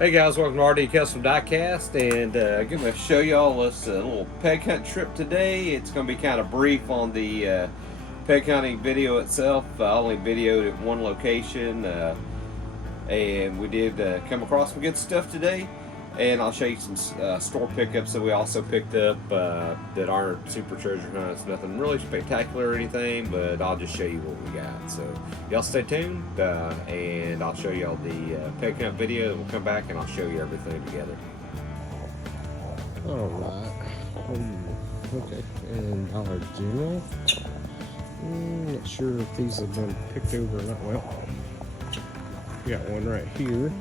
Hey guys, welcome to RD Custom Diecast, and I'm going to show y'all this little peg hunt trip today. It's going to be kind of brief on the peg hunting video itself. I only videoed at one location, and we did come across some good stuff today. And I'll show you some store pickups that we also picked up that aren't super treasure hunts. Nothing really spectacular or anything, but I'll just show you what we got. So y'all stay tuned, and I'll show y'all the peg hunt video. We'll come back and I'll show you everything together. Alright. Okay. And Dollar General. Not sure if these have been picked over or not. Well, we got one right here.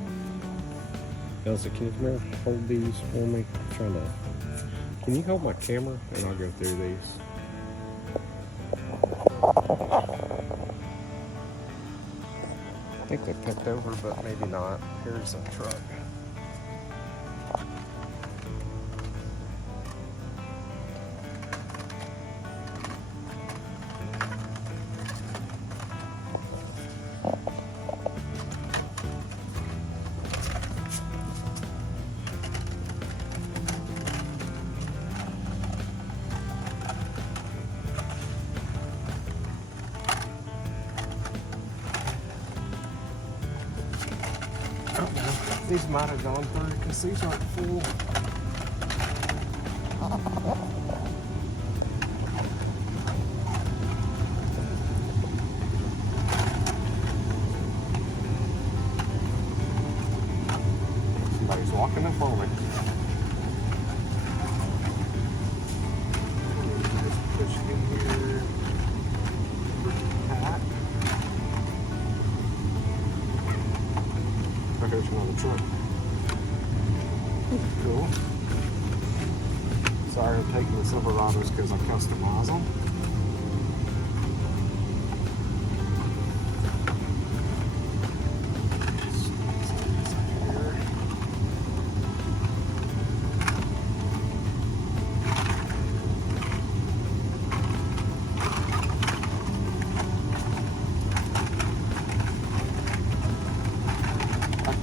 Elsa, can you come here, hold these for me? I'm trying to. Can you hold my camera and I'll go through these? I think they're picked over, but maybe not. Here's a truck. These might have gone through because these aren't full. Somebody's walking in front of me. Push in here. Hat. There's another truck. Cool. Sorry I'm taking the Silverados because I customize them.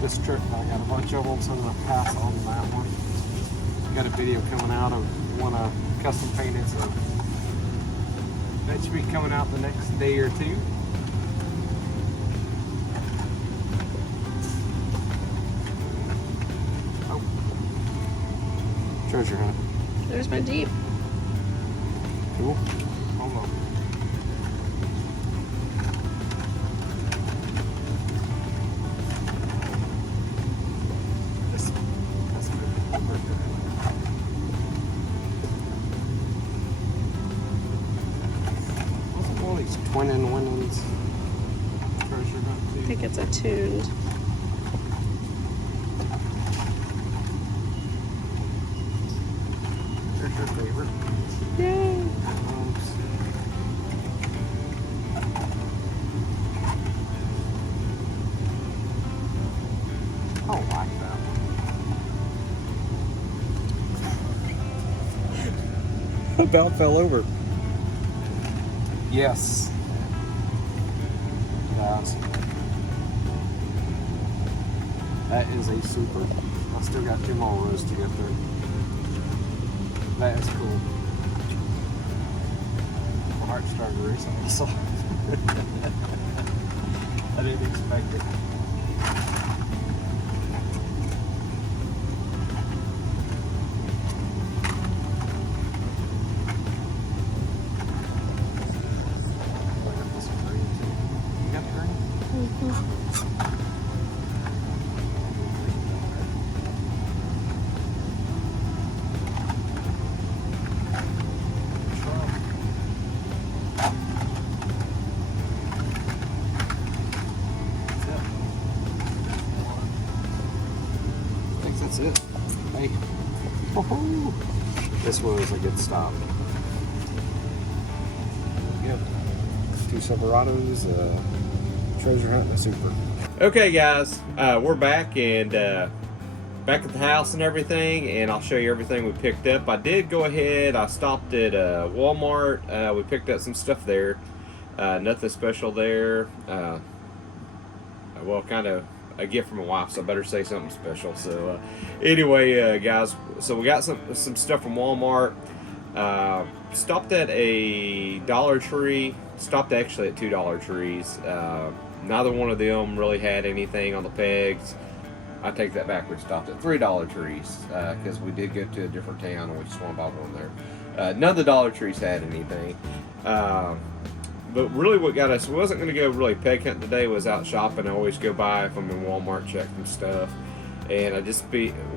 This trip, I got a bunch of them, so I'm going to pass on that one. Got a video coming out of one custom painted, so that should be coming out the next day or two. Oh, treasure hunt. There's my Jeep. Cool. Hold on. Twin and Winans treasure hunt too. I think it's a tuned. Here's your favorite. Yay! I don't like that one. About fell over. Yes. That is a super. I still got 2 more rows to get through. That is cool. My heart started racing. I saw. I didn't expect it. That's it. Hey. Woohoo! This was a good stop. Yep. 2 Silverados, treasure hunt, and a super. Okay guys, we're back and back at the house and everything, and I'll show you everything we picked up. I did go ahead, I stopped at Walmart. We picked up some stuff there. Nothing special there. Well, kind of a gift from my wife, so I better say something special. So anyway, guys, so we got some stuff from Walmart. Stopped at a Dollar Tree. Stopped actually at two Dollar Trees. Neither one of them really had anything on the pegs. I take that back. We stopped at three Dollar Trees because we did go to a different town and we just want to buy one there. None of the Dollar Trees had anything. But really what got us, we wasn't going to go really peg hunting today, was out shopping. I always go by if I'm in Walmart, check some stuff. And I just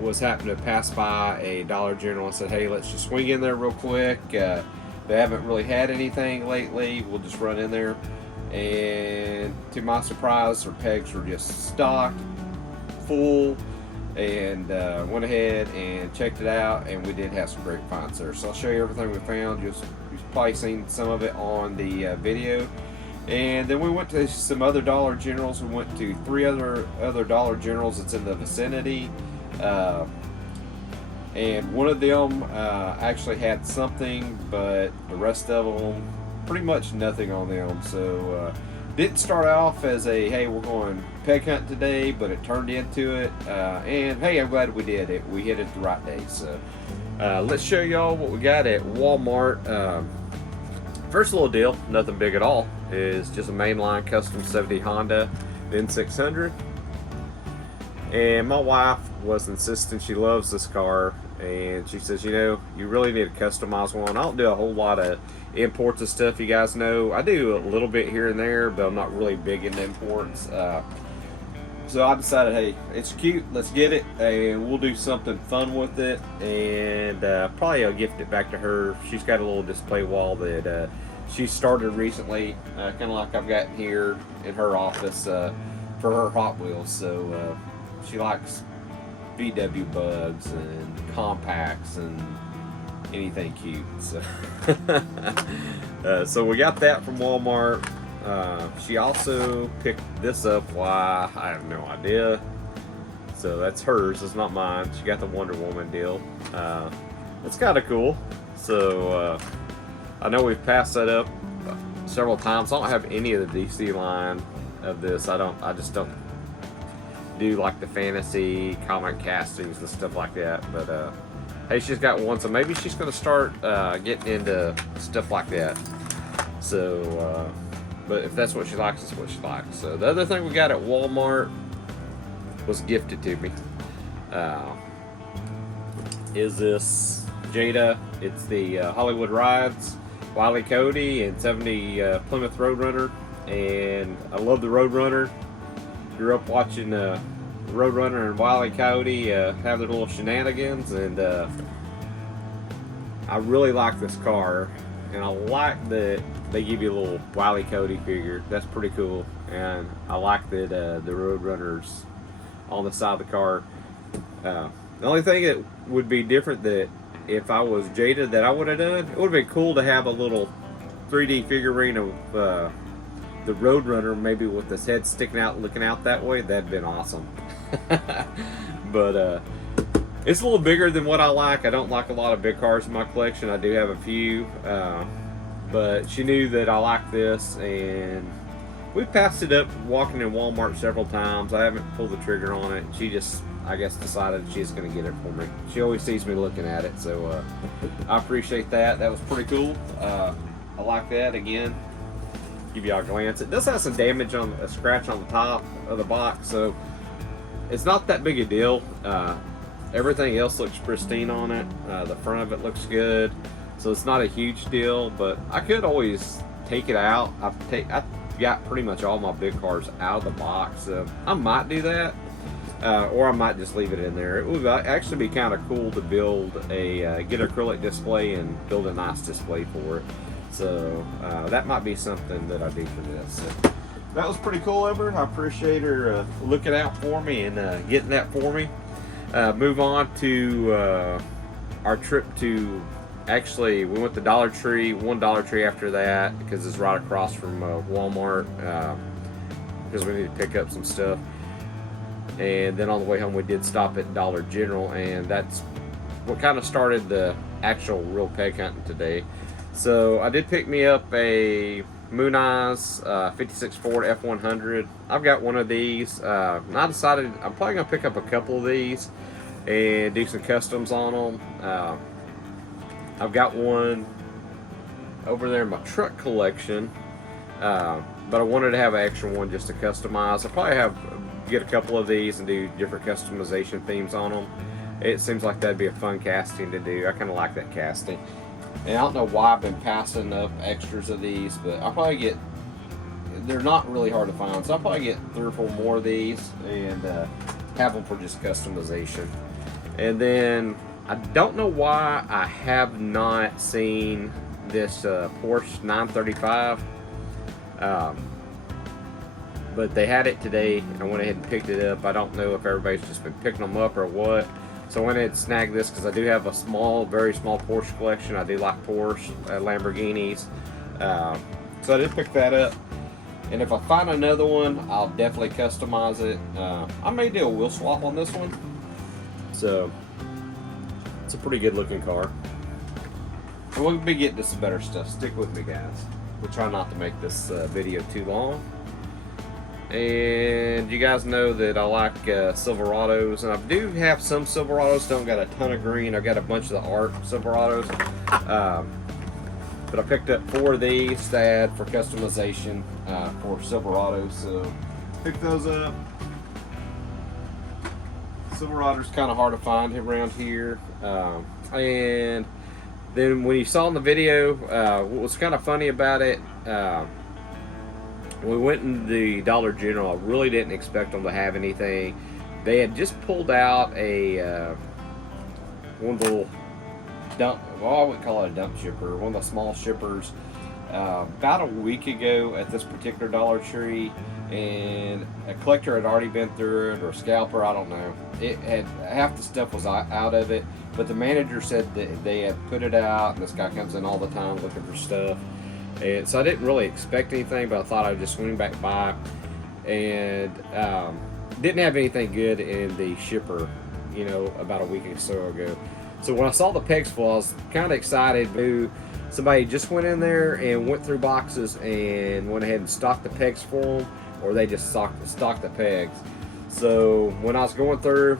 was happening to pass by a Dollar General and said, hey, let's just swing in there real quick. They haven't really had anything lately. We'll just run in there. And to my surprise, their pegs were just stocked, full, and went ahead and checked it out, and we did have some great finds there. So I'll show you everything we found. You've probably seen some of it on the video. And then we went to some other Dollar Generals. We went to three other Dollar Generals that's in the vicinity. And one of them actually had something, but the rest of them, pretty much nothing on them. So didn't start off as a, hey, we're going peg hunt today, but it turned into it. And hey, I'm glad we did it. We hit it the right day. So let's show y'all what we got at Walmart. First little deal, nothing big at all, is just a mainline custom 70 Honda N600. And my wife was insistent. She loves this car, and she says, you know, you really need to customize one. I don't do a whole lot of imports and stuff, you guys know. I do a little bit here and there, but I'm not really big into imports. So I decided, hey, it's cute, let's get it, and we'll do something fun with it, and probably I'll gift it back to her. She's got a little display wall that she started recently, kind of like I've got here in her office for her Hot Wheels. So she likes VW bugs and compacts and anything cute. So, so we got that from Walmart. She also picked this up. Why? I have no idea. So that's hers. It's not mine. She got the Wonder Woman deal. It's kind of cool. So I know we've passed that up several times. I don't have any of the DC line of this. I just don't do like the fantasy comic castings and stuff like that. But hey, she's got one, so maybe she's going to start getting into stuff like that. So. But if that's what she likes, it's what she likes. So the other thing we got at Walmart was gifted to me. Is this Jada? It's the Hollywood Rides, Wile E. Coyote, and 70 Plymouth Roadrunner. And I love the Roadrunner. Grew up watching Roadrunner and Wile E. Coyote have their little shenanigans, and I really like this car. And I like that they give you a little Wile E. Coyote figure. That's pretty cool. And I like that the Roadrunners on the side of the car. The only thing that would be different, that if I was Jada, that I would have done, it would have been cool to have a little 3D figurine of the Roadrunner, maybe with his head sticking out, looking out that way. That'd been awesome. But it's a little bigger than what I like. I don't like a lot of big cars in my collection. I do have a few, but she knew that I like this, and we passed it up walking in Walmart several times. I haven't pulled the trigger on it. She just, I guess, decided she's going to get it for me. She always sees me looking at it, so I appreciate that. That was pretty cool. I like that. Again, give y'all a glance. It does have some damage on a scratch on the top of the box, so it's not that big a deal. Everything else looks pristine on it. The front of it looks good, so it's not a huge deal. But I could always take it out. I've got pretty much all my big cars out of the box. I might do that, or I might just leave it in there. It would actually be kind of cool to build get an acrylic display and build a nice display for it. So that might be something that I do for this. So that was pretty cool of her. I appreciate her looking out for me and getting that for me. Move on to our trip to, actually we went to Dollar Tree, one Dollar Tree after that, because it's right across from Walmart, because we need to pick up some stuff. And then on the way home we did stop at Dollar General, and that's what kind of started the actual real peg hunting today. So I did pick me up a Moon Eyes 56 Ford F100. I've got one of these. And I decided I'm probably going to pick up a couple of these and do some customs on them. I've got one over there in my truck collection, but I wanted to have an extra one just to customize. I'll probably get a couple of these and do different customization themes on them. It seems like that'd be a fun casting to do. I kind of like that casting. And I don't know why I've been passing up extras of these, but I'll probably get, they're not really hard to find, so I'll probably get 3 or 4 more of these and have them for just customization. And then I don't know why I have not seen this Porsche 935, but they had it today and I went ahead and picked it up. I don't know if everybody's just been picking them up or what. So I went ahead and snagged this because I do have a small, very small Porsche collection. I do like Porsche, Lamborghinis. So I did pick that up. And if I find another one, I'll definitely customize it. I may do a wheel swap on this one. So it's a pretty good looking car. And we'll be getting to some better stuff. Stick with me, guys. We'll try not to make this video too long. And you guys know that I like Silverados, and I do have some Silverados. Don't got a ton of green. I've got a bunch of the art Silverados, but I picked up 4 of these to add for customization for Silverados. So pick those up. Silverado's kind of hard to find around here, and then when you saw in the video, what was kind of funny about it. We went in the Dollar General. I really didn't expect them to have anything. They had just pulled out a one little dump, well, I would call it a dump shipper, one of the small shippers, about a week ago at this particular Dollar Tree, and a collector had already been through it, or a scalper, I don't know. It had, half the stuff was out of it, but the manager said that they had put it out, and this guy comes in all the time looking for stuff. And so I didn't really expect anything, but I thought I'd just swing back by, and didn't have anything good in the shipper, you know, about a week or so ago. So when I saw the pegs full, I was kind of excited. Somebody just went in there and went through boxes and went ahead and stocked the pegs for them, or they just stocked the pegs. So when I was going through,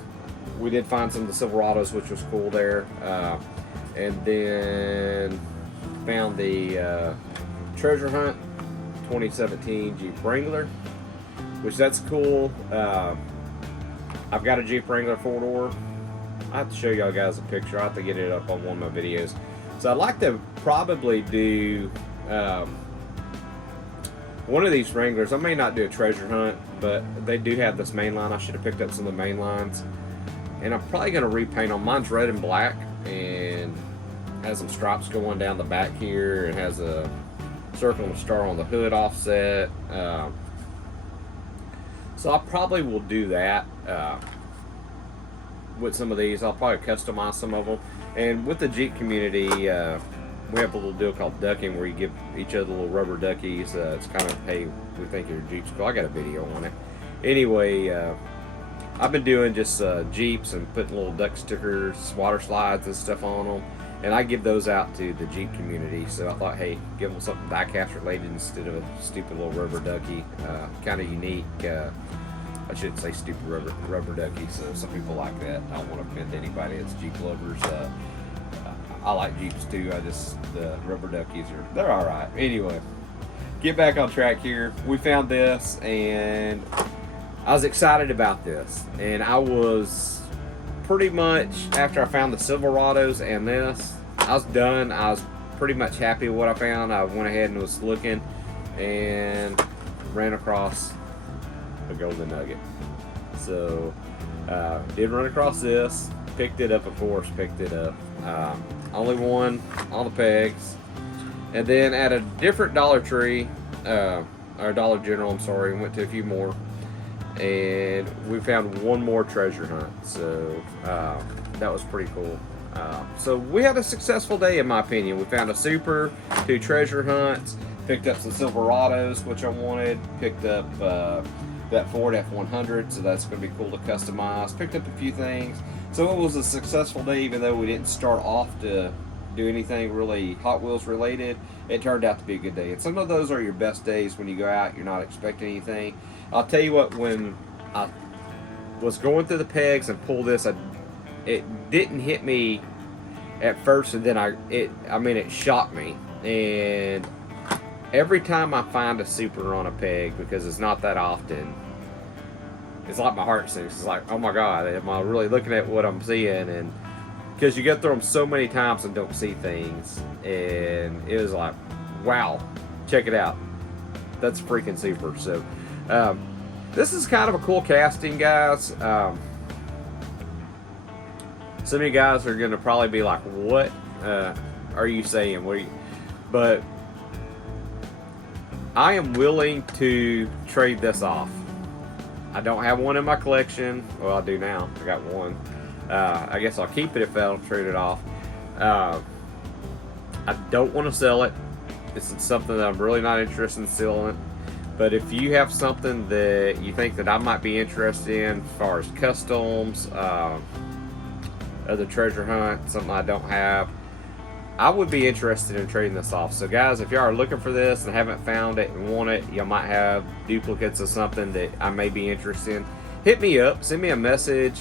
we did find some of the Silverados, which was cool there, and then found the Treasure Hunt 2017 Jeep Wrangler, which that's cool. I've got a Jeep Wrangler 4-door. I have to show y'all guys a picture. I have to get it up on one of my videos. So I'd like to probably do one of these Wranglers. I may not do a Treasure Hunt, but they do have this main line. I should have picked up some of the main lines, and I'm probably going to repaint them. Mine's red and black and has some stripes going down the back here. It has a circle and a star on the hood offset. So I probably will do that with some of these. I'll probably customize some of them. And with the Jeep community, we have a little deal called ducking, where you give each other little rubber duckies. It's kind of, hey, we think your Jeep's cool. I got a video on it. Anyway, I've been doing just Jeeps and putting little duck stickers, water slides and stuff on them. And I give those out to the Jeep community. So I thought, hey, give them something diecast related instead of a stupid little rubber ducky. Kind of unique. I shouldn't say stupid rubber ducky. So some people like that. I don't want to offend anybody that's Jeep lovers. I like Jeeps too. The rubber duckies they're all right. Anyway, get back on track here. We found this, and I was excited about this. And I was pretty much, after I found the Silverados and this, I was done. I was pretty much happy with what I found. I went ahead and was looking and ran across a golden nugget. So did run across this, picked it up, of course, picked it up. Only one on the pegs. And then at a different Dollar Tree, or Dollar General, I'm sorry, went to a few more, and we found one more treasure hunt. So that was pretty cool. So we had a successful day, in my opinion. We found a Super, 2 treasure hunts, picked up some Silverados, which I wanted, picked up that Ford F100, so that's going to be cool to customize, picked up a few things. So it was a successful day, even though we didn't start off to do anything really Hot Wheels related, it turned out to be a good day. And some of those are your best days when you go out, you're not expecting anything. I'll tell you what, when I was going through the pegs and pulled this, it didn't hit me at first, and then it shocked me. And every time I find a super on a peg, because it's not that often, it's like my heart sinks. It's like, oh my God, am I really looking at what I'm seeing? And because you go through them so many times and don't see things, and it was like, wow, check it out. That's freaking super. So this is kind of a cool casting, guys. Some of you guys are going to probably be like, what are you saying? But I am willing to trade this off. I don't have one in my collection. Well, I do now. I got one. I guess I'll keep it if I'll trade it off. I don't want to sell it. This is something that I'm really not interested in selling. But if you have something that you think that I might be interested in as far as customs, other treasure hunt, something I don't have, I would be interested in trading this off. So guys, if y'all are looking for this and haven't found it and want it, y'all might have duplicates of something that I may be interested in, hit me up, send me a message,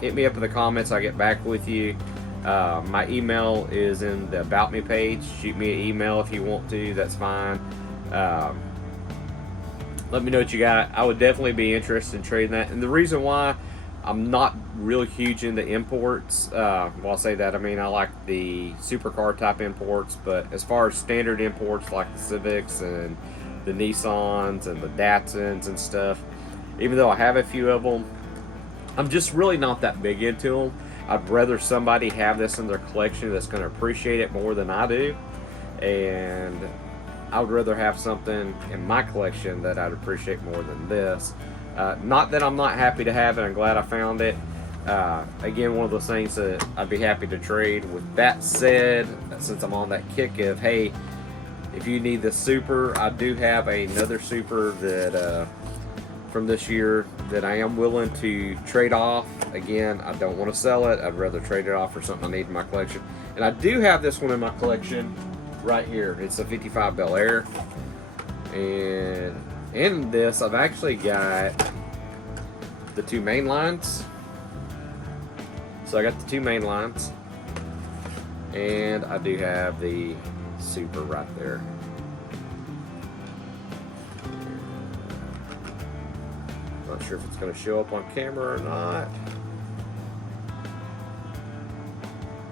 hit me up in the comments, I'll get back with you. My email is in the About Me page. Shoot me an email if you want to, that's fine. Let me know what you got. I would definitely be interested in trading that. And the reason why I'm not really huge into imports, well, I'll say that, I mean, I like the supercar type imports, but as far as standard imports like the Civics and the Nissans and the Datsuns and stuff, even though I have a few of them, I'm just really not that big into them. I'd rather somebody have this in their collection that's going to appreciate it more than I do, and I would rather have something in my collection that I'd appreciate more than this. Not that I'm not happy to have it. I'm glad I found it. Again, one of those things that I'd be happy to trade. With that said, since I'm on that kick of, hey, if you need the super, I do have another super that from this year that I am willing to trade off. Again, I don't want to sell it. I'd rather trade it off for something I need in my collection. And I do have this one in my collection right here. It's a 55 Bel Air. And in this, I've actually got the two main lines. So I got the two main lines, and I do have the super right there. Not sure if it's going to show up on camera or not.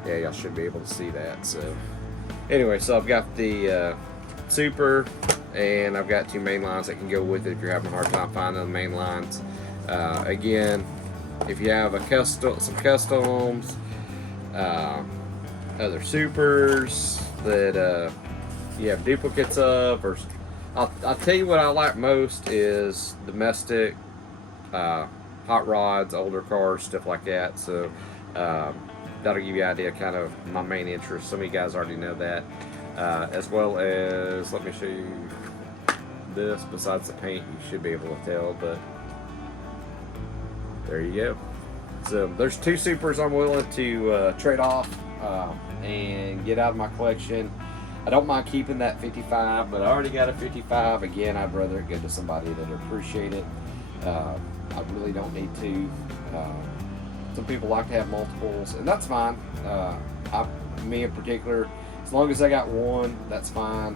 Yeah, y'all should be able to see that. So anyway, so I've got the super, and I've got two main lines that can go with it if you're having a hard time finding the main lines. Again, if you have some customs, other supers that you have duplicates of, or I'll tell you what I like most is domestic, hot rods, older cars, stuff like that. So that'll give you an idea kind of my main interest. Some of you guys already know that. As well as, let me show you this. Besides the paint, you should be able to tell, but there you go. So there's two supers I'm willing to trade off and get out of my collection. I don't mind keeping that 55, but I already got a 55. Again, I'd rather it go to somebody that appreciate it. I really don't need to. Some people like to have multiples, and that's fine. Me in particular, as long as I got one, that's fine.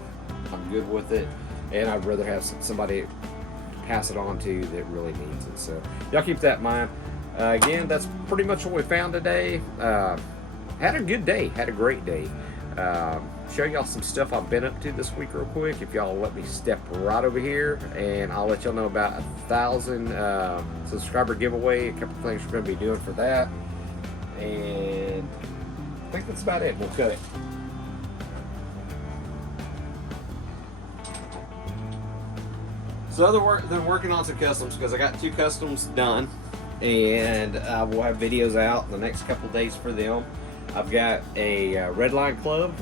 I'm good with it, and I'd rather have somebody pass it on to that really needs it. So y'all keep that in mind. Again, that's pretty much what we found today. Had a good day, had a great day. Show y'all some stuff I've been up to this week real quick. If y'all let me step right over here, and I'll let y'all know about 1,000 subscriber giveaway. A couple things we're going to be doing for that, and I think that's about it. We'll cut it. So they're working on some customs, because I got 2 customs done, and we'll have videos out in the next couple days for them. I've got a Redline Club.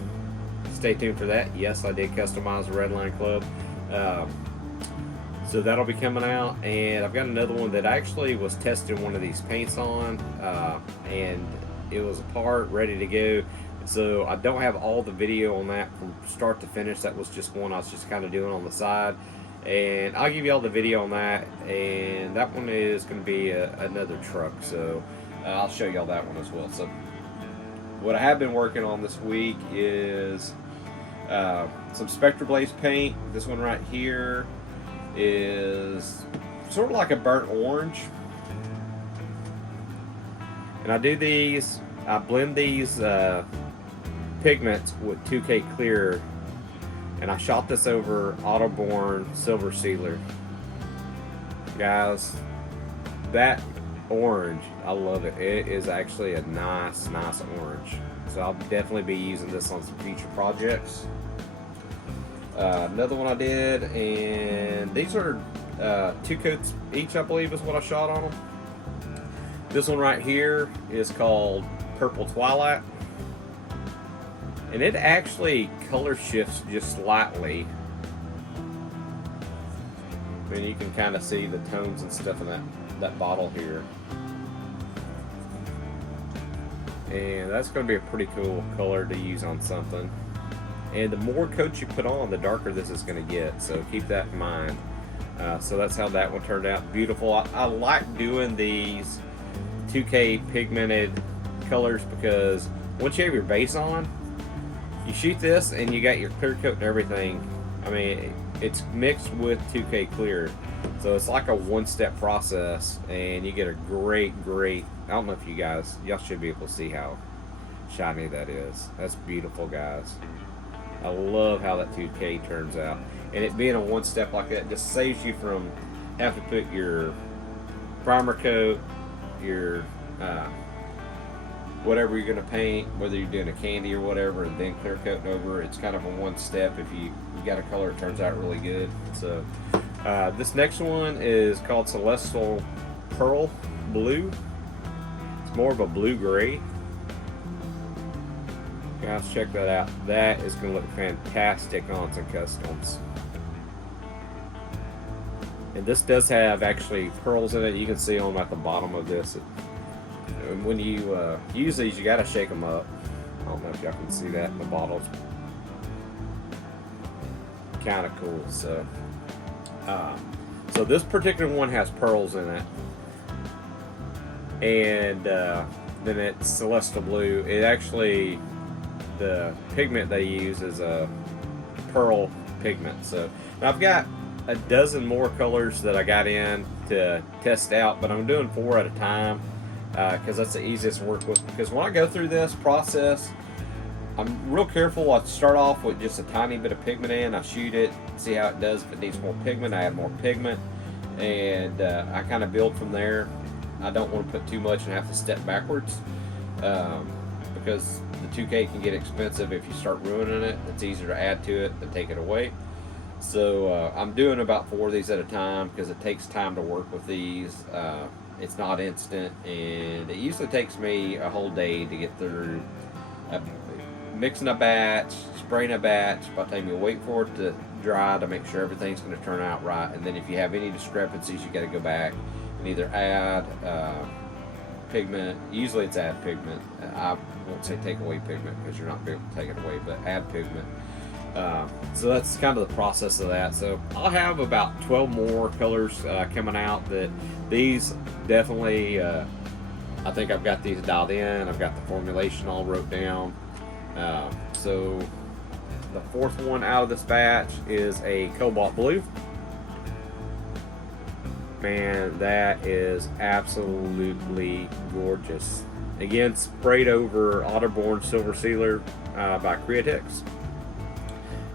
Stay tuned for that. Yes, I did customize a Redline Club. So that'll be coming out. And I've got another one that I actually was testing one of these paints on, and it was apart, ready to go. So I don't have all the video on that from start to finish. That was just one I was just kind of doing on the side. And I'll give you all the video on that. And that one is going to be another truck. So I'll show you all that one as well. So what I have been working on this week is some Spectra Blaze paint. This one right here is sort of like a burnt orange. And I do these, I blend these pigments with 2K clear, and I shot this over Autoborn Silver Sealer. Guys, that orange, I love it. It is actually a nice orange. So I'll definitely be using this on some future projects. Another one I did, and these are 2 coats each, I believe is what I shot on them. This one right here is called Purple Twilight, and it actually color shifts just slightly. I mean, you can kind of see the tones and stuff in that bottle here, and that's going to be a pretty cool color to use on something. And the more coats you put on, the darker this is going to get, so keep that in mind. So that's how that one turned out. Beautiful. I like doing these 2K pigmented colors because once you have your base on, you shoot this and you got your clear coat and everything. I mean, it's mixed with 2K clear, so it's like a one-step process, and you get a great, I don't know if y'all should be able to see how shiny that is. That's beautiful, guys. I love how that 2K turns out, and it being a one-step like that just saves you from having to put your primer coat, your whatever you're going to paint, whether you're doing a candy or whatever, and then clear coating over. It's kind of a one step. If you got a color, it turns out really good. So this next one is called Celestial Pearl Blue. It's more of a blue gray. Guys, check that out. That is going to look fantastic on some customs. And this does have actually pearls in it. You can see them at the bottom of this. When you use these, you got to shake them up. I don't know if y'all can see that in the bottles. Kind of cool. So, so this particular one has pearls in it, and then it's Celestial Blue. It actually, the pigment they use is a pearl pigment. So now I've got a dozen more colors that I got in to test out, but I'm doing 4 at a time because that's the easiest to work with. Because when I go through this process, I'm real careful. I start off with just a tiny bit of pigment in, I shoot it, see how it does. If it needs more pigment, I add more pigment, and I kind of build from there. I don't want to put too much and have to step backwards because the 2K can get expensive if you start ruining it. It's easier to add to it than take it away. So I'm doing about 4 of these at a time because it takes time to work with these. It's not instant, and it usually takes me a whole day to get through mixing a batch, spraying a batch. By the time you wait for it to dry to make sure everything's going to turn out right, and then if you have any discrepancies, you got to go back and either add pigment. Usually it's add pigment. I won't say take away pigment because you're not able to take it away, but add pigment. So that's kind of the process of that. So I'll have about 12 more colors coming out. That these definitely, I think I've got these dialed in. I've got the formulation all wrote down. So the 4th one out of this batch is a cobalt blue. Man, that is absolutely gorgeous. Again, sprayed over Autoborn Silver Sealer by Createx.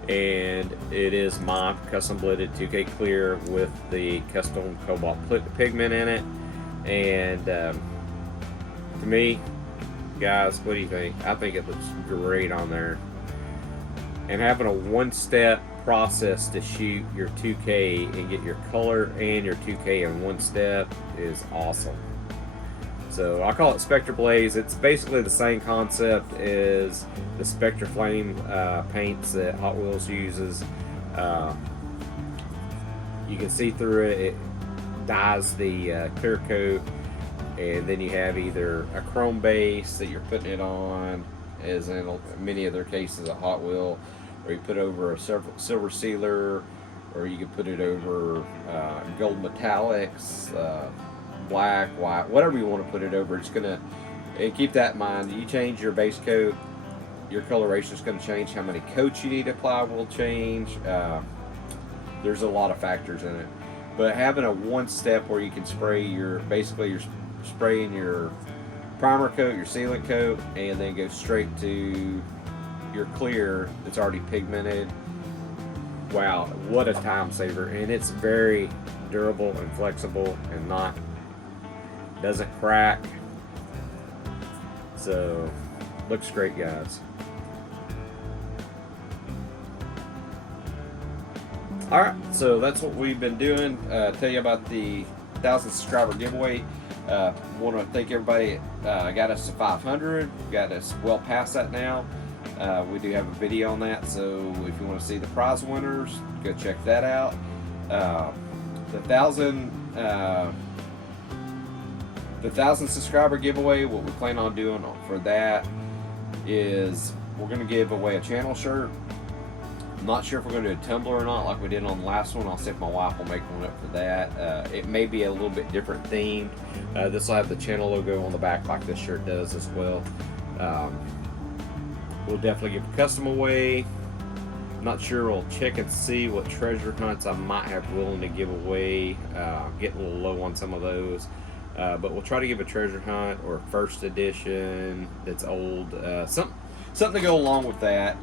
And it is my custom blended 2K clear with the custom cobalt pigment in it. And to me, guys, what do you think? I think it looks great on there. And having a one-step process to shoot your 2K and get your color and your 2K in one step is awesome. So I call it Spectra Blaze. It's basically the same concept as the Spectra Flame paints that Hot Wheels uses. You can see through it. It dyes the clear coat, and then you have either a chrome base that you're putting it on, as in many other cases a Hot Wheel, or you put over a silver sealer, or you can put it over gold metallics, black, white, whatever you want to put it over. It's gonna, and keep that in mind. You change your base coat, your coloration is going to change. How many coats you need to apply will change. There's a lot of factors in it, but having a one step where you can spray you're spraying your primer coat, your sealant coat, and then go straight to your clear that's already pigmented. Wow, what a time saver. And it's very durable and flexible and doesn't crack. So looks great, guys. Alright, so that's what we've been doing. Tell you about the 1,000 subscriber giveaway. Want to thank everybody. Got us to 500. Got us well past that now. We do have a video on that, so if you want to see the prize winners, go check that out. The 1,000 subscriber giveaway, what we plan on doing for that is we're going to give away a channel shirt. I'm not sure if we're going to do a tumbler or not like we did on the last one. I'll see if my wife will make one up for that. It may be a little bit different themed. This will have the channel logo on the back like this shirt does as well. We'll definitely give a custom away. Not sure, we'll check and see what treasure hunts I might have willing to give away. Getting a little low on some of those. But we'll try to give a treasure hunt or a first edition that's old. Something to go along with that.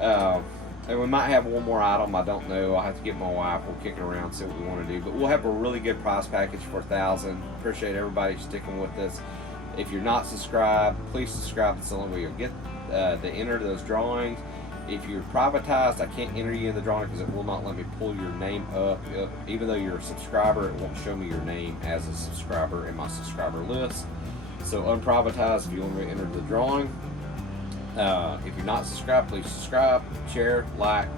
And we might have one more item, I don't know. I'll have to get my wife, we'll kick it around, see what we want to do. But we'll have a really good prize package for 1,000. Appreciate everybody sticking with us. If you're not subscribed, please subscribe. It's the only way you'll get to enter those drawings. If you're privatized, I can't enter you in the drawing because it will not let me pull your name up. Even though you're a subscriber, it won't show me your name as a subscriber in my subscriber list. So unprivatized, if you want me to enter the drawing. If you're not subscribed, please subscribe, share, like,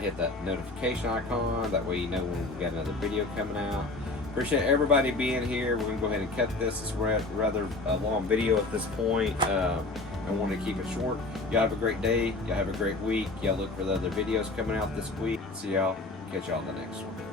hit that notification icon. That way you know when we've got another video coming out. Appreciate everybody being here. We're going to go ahead and cut this. It's rather a long video at this point. I want to keep it short. Y'all have a great day. Y'all have a great week. Y'all look for the other videos coming out this week. See y'all. Catch y'all in the next one.